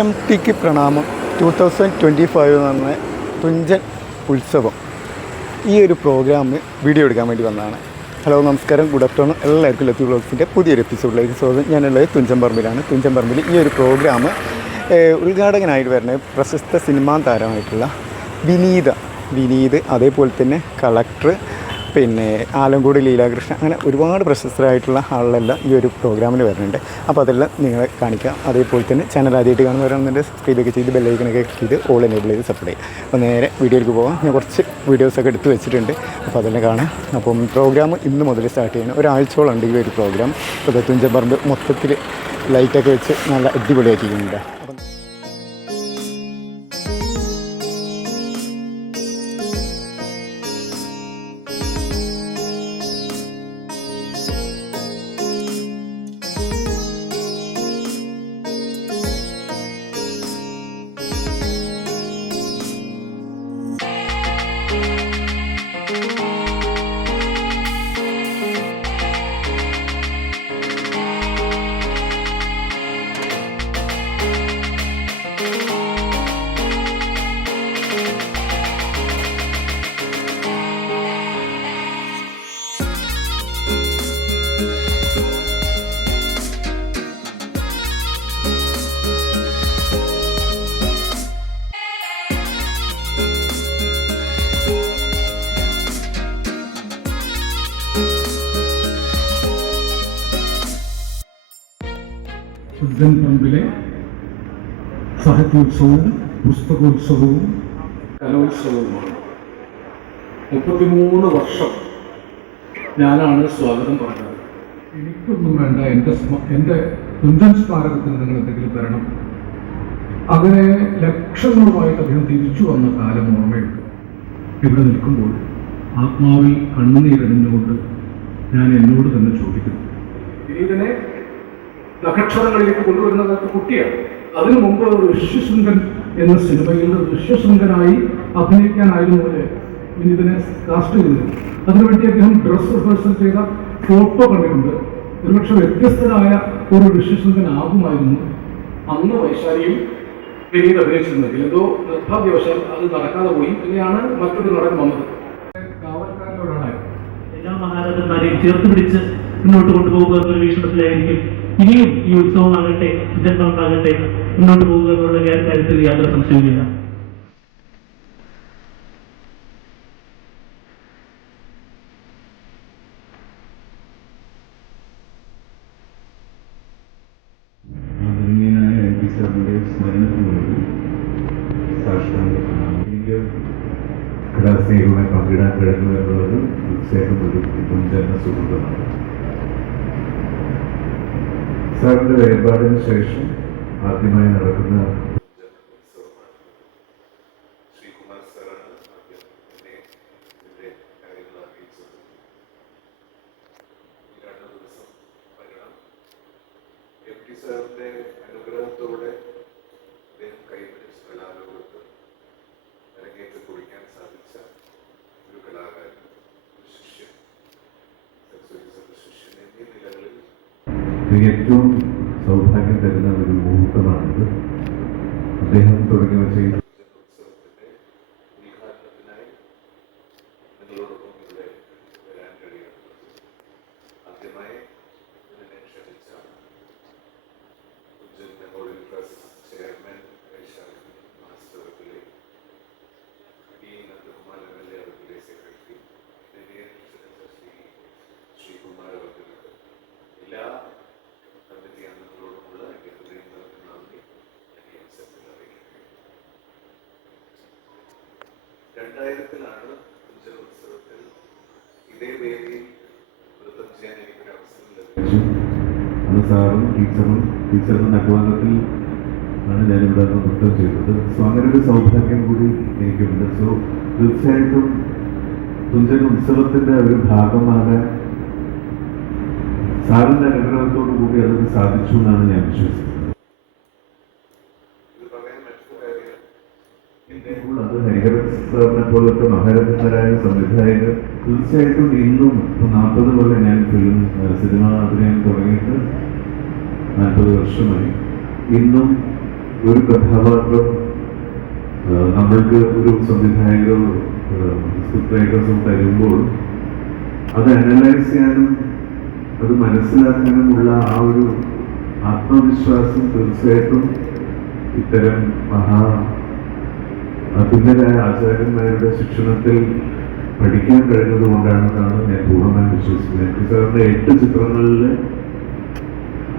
M ടിക്ക് പ്രണാമം. Two thousand twenty five എന്ന് പറഞ്ഞ തുഞ്ചൻ ഉത്സവം. ഈ ഒരു പ്രോഗ്രാം വീഡിയോ എടുക്കാൻ വേണ്ടി വന്നതാണ്. ഹലോ നമസ്കാരം. ഗുഡ് ആഫ്റ്റർനൂൺ എല്ലാവർക്കും ലത്തി ബ്ലോഗ്സിന്റെ പുതിയൊരു എപ്പിസോഡിലേക്ക് സ്വാഗതം. ഞാനുള്ളത് തുഞ്ചൻ പറമ്പിലാണ്. തുഞ്ചൻ പറമ്പിൽ ഈ ഒരു പ്രോഗ്രാം ഉദ്ഘാടകനായിട്ട് വരുന്ന പ്രശസ്ത സിനിമാ താരമായിട്ടുള്ള വിനീത. വിനീത് അതേപോലെ തന്നെ കളക്ടർ പിന്നെ ആലങ്കോട് ലീലാകൃഷ്ണൻ അങ്ങനെ ഒരുപാട് പ്രശസ്തരായിട്ടുള്ള ആളുകളെല്ലാം ഈ ഒരു പ്രോഗ്രാമിൽ വരുന്നുണ്ട്. അപ്പോൾ അതെല്ലാം നിങ്ങളെ കാണിക്കാം. അതേപോലെ തന്നെ ചാനൽ ആദ്യമായിട്ട് കാണുന്നവരാണെന്നുണ്ടെങ്കിൽ സബ്സ്ക്രൈബൊക്കെ ചെയ്ത് ബെല്ലൈക്കണൊക്കെ ക്ലിക്ക് ചെയ്ത് ഓൾ എനേബിൾ ചെയ്ത് സപ്പോർട്ട് ചെയ്യും അപ്പോൾ നേരെ വീഡിയോയിലേക്ക് പോകാം ഞാൻ കുറച്ച് വീഡിയോസൊക്കെ എടുത്ത് വെച്ചിട്ടുണ്ട്. അപ്പോൾ അതെല്ലാം കാണാം. അപ്പം പ്രോഗ്രാം ഇന്ന് മുതൽ സ്റ്റാർട്ട് ചെയ്യണം. ഒരാഴ്ചയോളം ഉണ്ട് ഈ ഒരു പ്രോഗ്രാം ഇപ്പോൾ തുഞ്ചൻ പറമ്പ് മൊത്തത്തിൽ ലൈറ്റൊക്കെ വെച്ച് നല്ല അടിപൊളിയാക്കിയിട്ടുണ്ട്. സാഹിത്യോത്സവവും പുസ്തകോത്സവവും കലോത്സവവുമാണ്. മുപ്പത്തിമൂന്ന് വർഷം ഞാനാണ് സ്വാഗതം പറഞ്ഞത്. എനിക്കൊന്നും വേണ്ട എന്റെ എന്റെ തുഞ്ചൻ സ്മാരകത്തിന് നിങ്ങൾ എന്തെങ്കിലും തരണം. അങ്ങനെ ലക്ഷങ്ങളുമായിട്ട് അദ്ദേഹം തിരിച്ചു വന്ന കാലം ഓർമ്മയുണ്ട്. ഇവിടെ നിൽക്കുമ്പോൾ ആത്മാവിൽ കണ്ണുനീരണിഞ്ഞുകൊണ്ട് ഞാൻ എന്നോട് തന്നെ ചോദിക്കുന്നു ഇതിനെ നക്ഷത്രങ്ങളിലേക്ക് കൊണ്ടുവരുന്നത് കുട്ടിയാണ്. അതിനു മുമ്പ് ഋഷ്യശൃംഗൻ എന്ന സിനിമയിൽ ഋഷ്യശൃംഗനായി അഭിനയിക്കാനായിരുന്നു ഇതിനെ കാസ്റ്റ് ചെയ്തത് അതിനുവേണ്ടി അദ്ദേഹം ഡ്രസ് റിഹേഴ്സൽ ചെയ്ത ഫോട്ടോ കണ്ടിട്ടുണ്ട്. ഒരുപക്ഷെ വ്യത്യസ്തരായ ഒരു ഋഷ്യശൃംഗൻ ആകുമായിരുന്നു അന്ന് വൈശാലിയും പിന്നീട് അഭിനയിച്ചിരുന്നെങ്കിൽ എന്തോ നിർഭാഗ്യവശാൽ അത് നടക്കാതെ പോയി. പിന്നെയാണ് മറ്റൊരു നടൻ വന്നത്. കാവൽക്കാരിലൊരാളായിരുന്നു. എല്ലാ മഹാരാജന്മാരെയും ചേർത്ത് പിടിച്ച് മുന്നോട്ട് കൊണ്ടുപോകുക എന്നൊരു വീക്ഷണത്തിലായിരിക്കും ഇനിയും ഈ ഉത്സവമാകട്ടെ ജന്മമാകട്ടെ മുന്നോട്ട് പോകുക എന്നുള്ള കാ- കാര്യത്തിൽ യാതൊരു സംശയവുമില്ല ആദരണീയനായ എം പി സാറിൻ്റെ സ്മരണത്തിനുവേണ്ടി സാഷ്ടാംഗം എനിക്ക് കലാസ്നേഹമായി പങ്കിടാൻ കഴിഞ്ഞു എന്നുള്ളത് തീർച്ചയായിട്ടും ഒരു മുൻചരണ സുഹൃത്തമാണ് സാറിന്റെ വേർപാടിന് ശേഷം ആദ്യമായി നടക്കുന്ന ശ്രീകുമാർ ഏറ്റവും സൗഭാഗ്യം തരുന്ന ഒരു മുഹൂർത്തമാണിത്. അദ്ദേഹം തുടങ്ങി വെച്ച രണ്ടായിരത്തിലാണ് ഉത്സവത്തിൽ ഇതേ വേദിയിൽ നൃത്തം ചെയ്യാൻ എനിക്കൊരു അവസരം ലഭിച്ചു അന്ന് സാറും ടീച്ചറും ടീച്ചറിന്റെ അധ്വാനത്തിൽ ആണ് ഞാനിവിടെ നൃത്തം ചെയ്തത് സോ അങ്ങനെ ഒരു സൗഭാഗ്യം കൂടി എനിക്കുണ്ട്. സോ തീർച്ചയായിട്ടും തുഞ്ചൻ ഉത്സവത്തിന്റെ ഒരു ഭാഗമാകാൻ സാറിന്റെ അനുഗ്രഹത്തോടു കൂടി അതൊക്കെ സാധിച്ചു എന്നാണ് ഞാൻ വിശ്വസിക്കുന്നത്. അത് ഹരിഹരൻ സാറിനെ പോലത്തെ മഹാരഥന്മാരായ സംവിധായകർ തീർച്ചയായിട്ടും ഇന്നും നാൽപ്പത് കൊല്ലം ഞാൻ ഫിലിം സിനിമ അഭിനയം തുടങ്ങിയിട്ട് നാൽപ്പത് വർഷമായി. ഇന്നും ഒരു കഥാപാത്രം നമ്മൾക്ക് ഒരു സംവിധായകരോ സ്ക്രിപ്റ്റ് റൈറ്റേഴ്സും തരുമ്പോൾ അത് അനലൈസ് ചെയ്യാനും അത് മനസ്സിലാക്കാനുമുള്ള ആ ഒരു ആത്മവിശ്വാസം തീർച്ചയായിട്ടും ഇത്തരം മഹാ അതുല്യരായ ആചാര്യന്മാരുടെ ശിക്ഷണത്തിൽ പഠിക്കാൻ കഴിഞ്ഞത് കൊണ്ടാണെന്നാണ് ഞാൻ പൂർണമായും വിശ്വസിക്കുന്നത്. എനിക്ക് സാറിന്റെ എട്ട് ചിത്രങ്ങളിൽ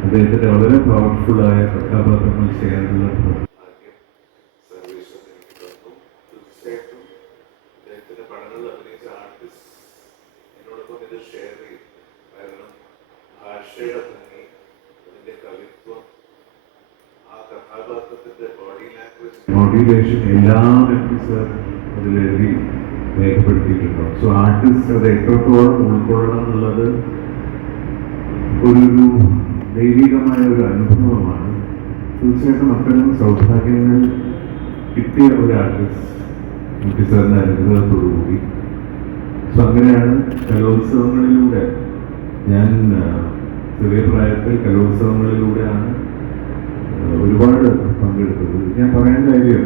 അദ്ദേഹത്തിന്റെ വളരെ പവർഫുള്ളായ കഥാപാത്രങ്ങൾ ചെയ്യാനുള്ള ലാംഗ്വേജ് എല്ലാ സാർ അതിലെഴുതി രേഖപ്പെടുത്തിയിട്ടുണ്ടാവും സോ ആർട്ടിസ്റ്റ് അത് എത്രത്തോളം ഉൾക്കൊള്ളണം എന്നുള്ളത് ഒരു ദൈവികമായ ഒരു അനുഭവമാണ്. തീർച്ചയായിട്ടും അത്തരം സൗഭാഗ്യങ്ങൾ കിട്ടിയ ഒരു ആർട്ടിസ്റ്റ് എനിക്ക് സാറിന്റെ അനുഗ്രഹത്തോടുകൂടി. സോ അങ്ങനെയാണ് കലോത്സവങ്ങളിലൂടെ ഞാൻ ചെറിയ പ്രായത്തിൽ കലോത്സവങ്ങളിലൂടെയാണ് ആ, ഒരുപാട് പങ്കെടുത്തത് ഞാൻ പറയാൻ കാര്യം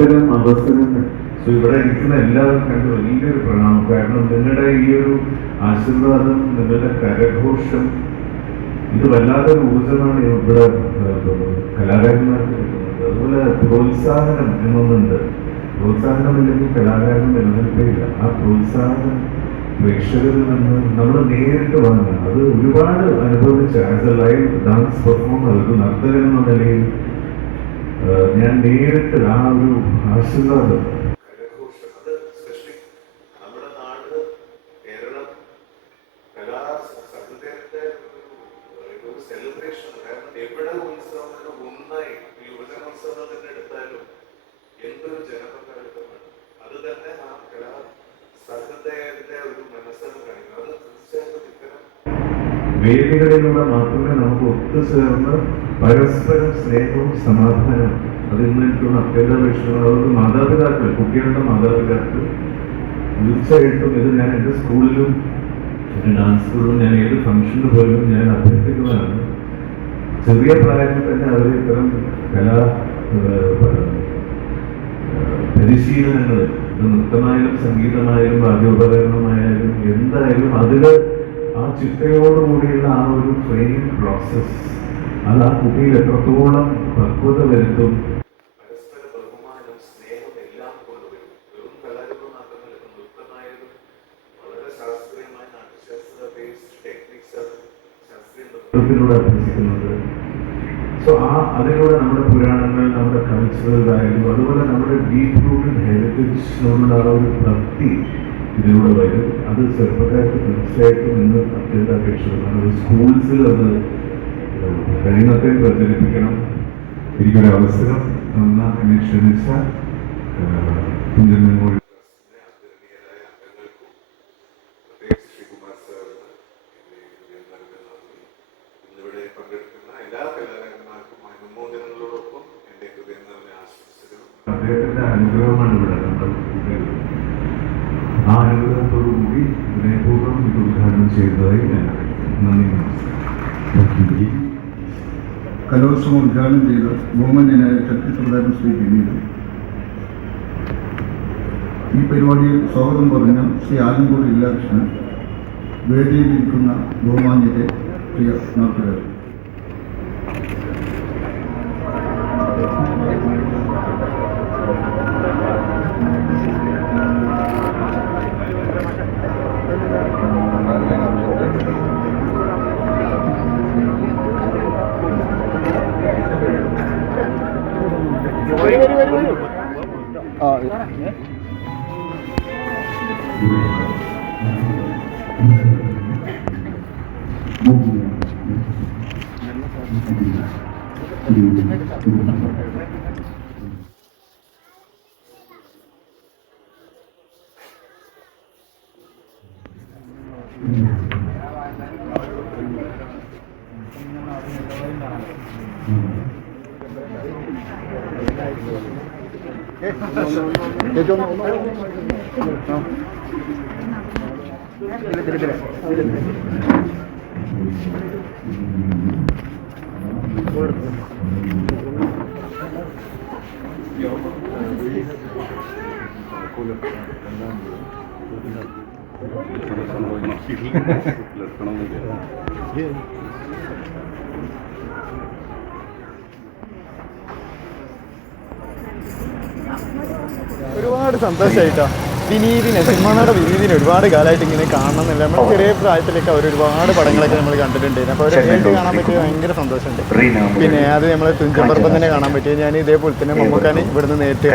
ഇത്തരം അവസരങ്ങൾ സോ ഇവിടെ ഇരിക്കുന്ന എല്ലാവരും കണ്ട് വലിയൊരു പ്രണാമം. കാരണം നിങ്ങളുടെ ഈ ഒരു ആശീർവാദം നിങ്ങളുടെ കരഘോഷം ഇത് വല്ലാത്തൊരു ഊർജമാണ് ഇവിടെ കലാകാരന്മാർക്ക് കിട്ടുന്നത്. അതുപോലെ പ്രോത്സാഹനം എന്നൊന്നുണ്ട്. പ്രോത്സാഹനമില്ലെങ്കിൽ കലാകാരൻ നിലനിൽപ്പില്ല ആ പ്രോത്സാഹനം പ്രേക്ഷകരിൽ നിന്ന് നമ്മൾ നേരിട്ട് വാങ്ങുക അത് ഒരുപാട് അനുഭവിച്ച as a live dance performer ഒരു നർത്തകൻ എന്ന നിലയിൽ ഞാൻ നേരിട്ട് ആ ഒരു ആശീർവാദം അത് സെലിബ്രേഷൻ കാരണം എവിടെ ഒന്നായി തന്നെ എടുത്താലും എന്തൊരു ജനപങ്കാളിത്തമാണ്. അത് തന്നെ ആ കലാ ഒരു മനസ്സാണ് കാണിക്കുന്നത് അത് തീർച്ചയായിട്ടും ഇത്തരം വേദികളിലൂടെ മാത്രമേ നമുക്ക് ഒത്തുചേർന്ന് പരസ്പരം സ്നേഹവും സമാധാനവും. അത് ഇന്ന് എനിക്കുള്ള അത്യന്താപേക്ഷിതമാണ് അതുകൊണ്ട് മാതാപിതാക്കൾ കുട്ടികളുടെ മാതാപിതാക്കൾ. തീർച്ചയായിട്ടും ഇത് ഞാൻ എന്റെ സ്കൂളിലും എന്റെ ഡാൻസ് സ്കൂളിലും ഞാൻ ഏത് ഫംഗ്ഷന് പോലും ഞാൻ അഭ്യർത്ഥിക്കുന്നതാണ്. ചെറിയ പ്രായത്തിൽ തന്നെ അവർ ഇത്തരം കലാ പരിശീലനങ്ങൾ നൃത്തമായാലും സംഗീതമായാലും വാദ്യോപകരണമായാലും എന്തായാലും അതിൽ ആ ചിട്ടയോടുകൂടിയുള്ള ആ ഒരു ട്രെയിനിങ് പ്രോസസ് അത് ആ കുട്ടിയിൽ എത്രത്തോളം പക്വത വരുത്തും. അഭ്യസിക്കുന്നുണ്ട്. സോ ആ അതിലൂടെ നമ്മുടെ പുരാണങ്ങൾ നമ്മുടെ കൾച്ചറൽ വാല്യൂ അതുപോലെ നമ്മുടെ ഡീപ് റൂട്ടഡ് ഹെറിറ്റേജിനോടുള്ള ആ ഒരു ഭക്തി ഇതിലൂടെ വരും. അത് ചെറുപ്പക്കാർക്ക് തീർച്ചയായിട്ടും ഇന്ന് അത്യന്താപേക്ഷിതമാണ്. അത് സ്കൂൾസിൽ അത് കഴിയുന്നത്തെ പ്രചരിപ്പിക്കണം. എനിക്കൊരു അവസരം തന്ന എന്നെ ക്ഷണിച്ച എന്നെ നിറഞ്ഞ ആശംസകൾ അദ്ദേഹത്തിന്റെ അനുഗ്രഹമാണ് കലോത്സവം ഉദ്ഘാടനം ചെയ്ത ബഹുമാന്യനായ ഛത്തീസ്ഗഡ് ശ്രീ പിന്നീട് ഈ പരിപാടിയിൽ സ്വാഗതം പറഞ്ഞ ശ്രീ ആലങ്കോട് ഇല്ലാകൃഷ്ണൻ വേദിയിലിരിക്കുന്ന ബഹുമാന്യരെ പ്രിയ നാട്ടുകാർ ഏറ്റവും ഒരുപാട് സന്തോഷമായിട്ടോ വിനീതിനെ സിനിമയുടെ വിനീതിനെ ഒരുപാട് കാലമായിട്ട് ഇങ്ങനെ കാണണമെന്നില്ല. നമ്മൾ ചെറിയ പ്രായത്തിലൊക്കെ അവർ ഒരുപാട് പടങ്ങളൊക്കെ നമ്മൾ കണ്ടിട്ടുണ്ടായിരുന്നു. അപ്പോൾ അവരെ നേരിട്ട് കാണാൻ പറ്റിയ ഭയങ്കര സന്തോഷമുണ്ട്. പിന്നെ അത് നമ്മൾ തുഞ്ചപ്പറപ്പം തന്നെ കാണാൻ പറ്റിയ ഞാൻ ഇതേപോലെ തന്നെ മമ്മൂക്കാനെ ഇവിടുന്ന് നേരിട്ട്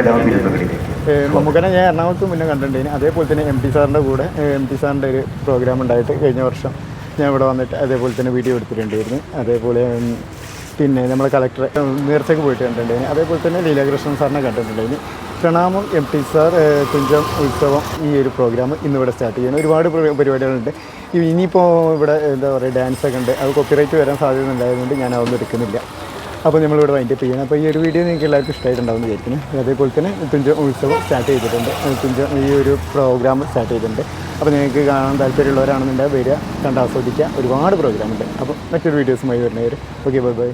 മമ്മൂക്കാനെ ഞാൻ എറണാകുളത്ത് മുന്നേ കണ്ടിട്ടുണ്ടായിരുന്നു. അതേപോലെ തന്നെ എം പി സാറിന്റെ കൂടെ എം പി സാറിന്റെ ഒരു പ്രോഗ്രാം ഉണ്ടായിട്ട് കഴിഞ്ഞ വർഷം ഞാൻ ഇവിടെ വന്നിട്ട് അതേപോലെ തന്നെ വീഡിയോ എടുത്തിട്ടുണ്ടായിരുന്നു. അതേപോലെ പിന്നെ നമ്മളെ കളക്ടറെ നേരത്തേക്ക് പോയിട്ട് കണ്ടിട്ടുണ്ടായിരുന്നു. അതേപോലെ തന്നെ ലീലാകൃഷ്ണൻ സാറിനെ കണ്ടിട്ടുണ്ടായിരുന്നു. പ്രണാമം എം ടി സാർ തുഞ്ചം ഉത്സവം ഈ ഒരു പ്രോഗ്രാം ഇന്നിവിടെ സ്റ്റാർട്ട് ചെയ്യുന്നു. ഒരുപാട് പരിപാടികളുണ്ട്. ഇനിയിപ്പോൾ ഇവിടെ എന്താ പറയുക ഡാൻസൊക്കെ ഉണ്ട്. അത് കോപ്പിറൈറ്റ് വരാൻ സാധ്യത ഉണ്ടായതുകൊണ്ട് ഞാൻ അതൊന്നും എടുക്കുന്നില്ല. അപ്പോൾ നമ്മളിവിടെ വൈൻഡപ്പ് ചെയ്യണം. അപ്പോൾ ഈ ഒരു വീഡിയോ നിങ്ങൾക്ക് എല്ലാവർക്കും ഇഷ്ടമായിട്ടുണ്ടാവുമെന്ന് വിചാരിക്കുന്നു. അതേപോലെ തന്നെ തുഞ്ചം ഉത്സവം സ്റ്റാർട്ട് ചെയ്തിട്ടുണ്ട്. തുഞ്ചം ഈ ഒരു പ്രോഗ്രാം സ്റ്റാർട്ട് ചെയ്തിട്ടുണ്ട്. അപ്പോൾ നിങ്ങൾക്ക് കാണാൻ താല്പര്യമുള്ളവരാണെന്നുണ്ടെങ്കിൽ വരിക കണ്ട് ആസ്വദിക്കുക. ഒരുപാട് പ്രോഗ്രാമുണ്ട് അപ്പോൾ മറ്റൊരു വീഡിയോസുമായി വരുന്നവർ ഓക്കെ ബൈ ബൈ